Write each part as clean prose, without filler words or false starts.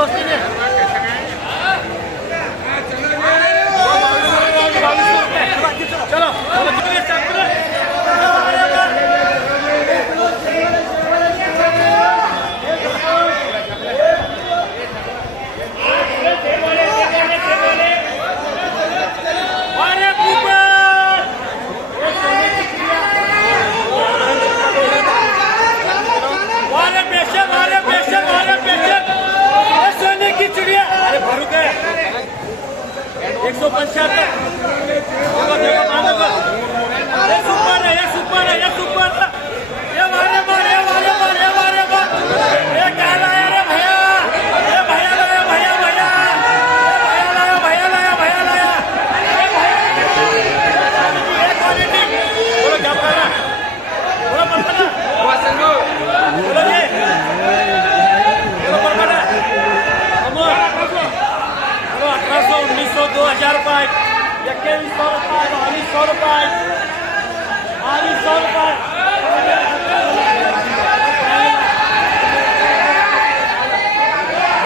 स्वस्ती ने चलो चिड़िया। अरे भरू के 175 2000 रुपये 2100 रुपये 2200 रुपये 2200 रुपये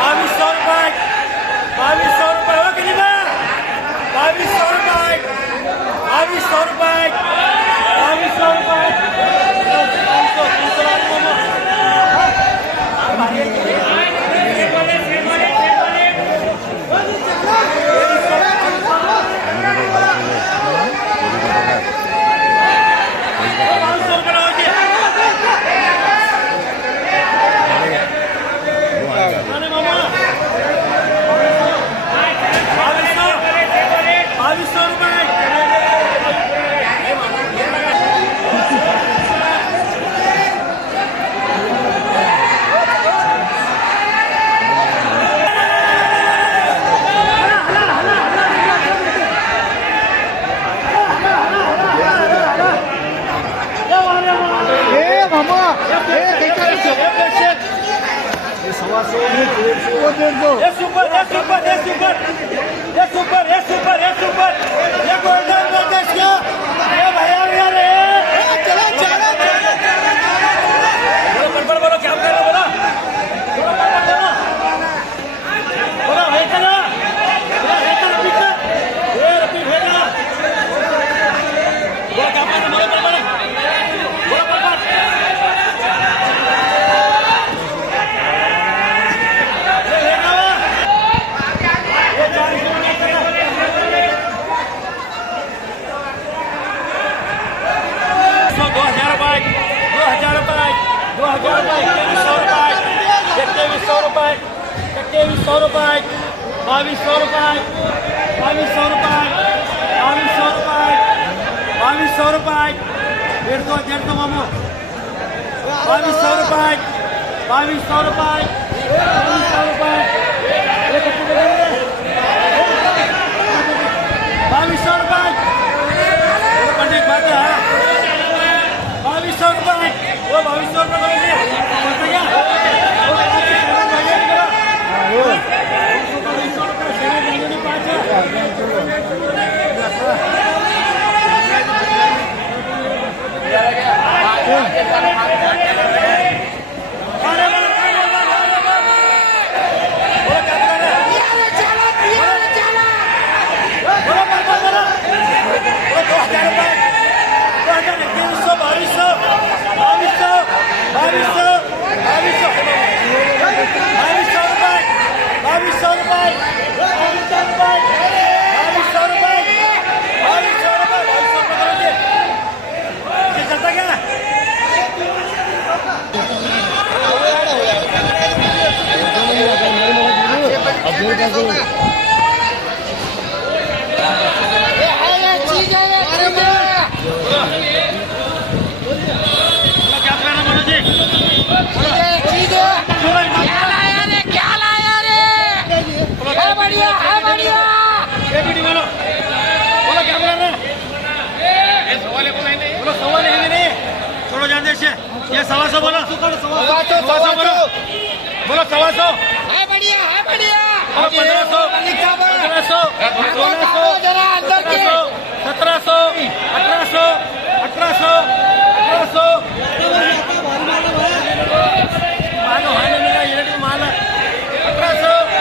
2200 रुपये 2200 रुपये हो कि नहीं भैया 2200 रुपये 2200 रुपये 2200 रुपये 2200 रुपये 2200 रुपये 2200 रुपये 2200 रुपये 2200 रुपये 150 मामू 2200 रुपये 2200 रुपये 2200 रुपये 2200 रुपये पंडित बात है 2200 रुपये वो 2200 रुपये ये 125 बोलो 125 बोलो 125 है बढ़िया 1500 1700 1800 मालो हाने मिला ये माल 1800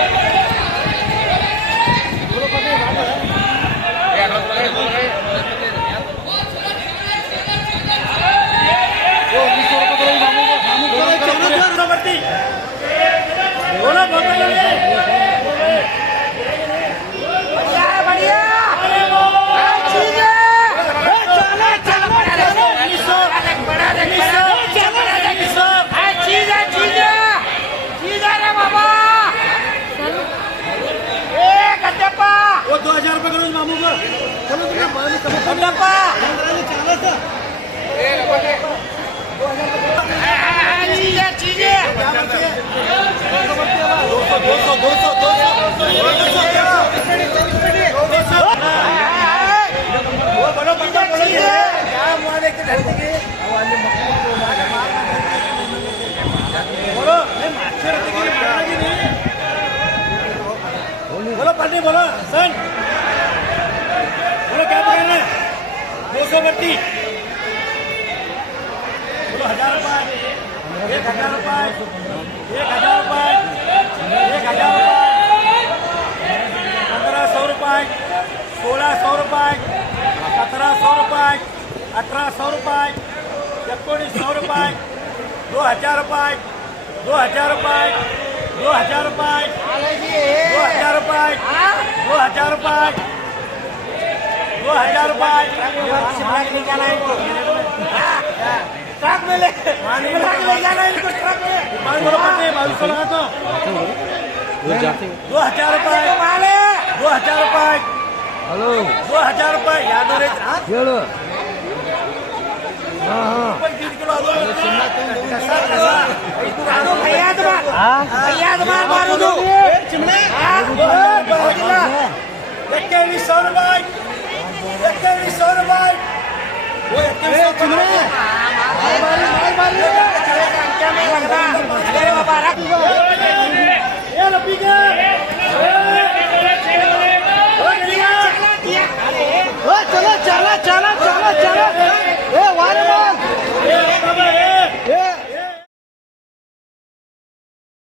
बोलो पार्टी बोलो सन बोलो क्या बोलना है 200 बत्ती बोलो 1000 रुपए 1000 रुपए 1000 रुपए 1000 रुपए 1500 रुपए 1600 रुपए 1700 रुपए 1800 रुपए 1900 रुपए 2000 रुपए 2000 रुपए 2000 रुपए 2000 रुपए 2000 रुपए 2000 रुपए ट्रक में ले जाना इनको ट्रक में 2200 लगा तो 2000 रुपए 2000 रुपए हेलो 2000 रुपए याद हो रहे ಹೇಳು हाँ हाँ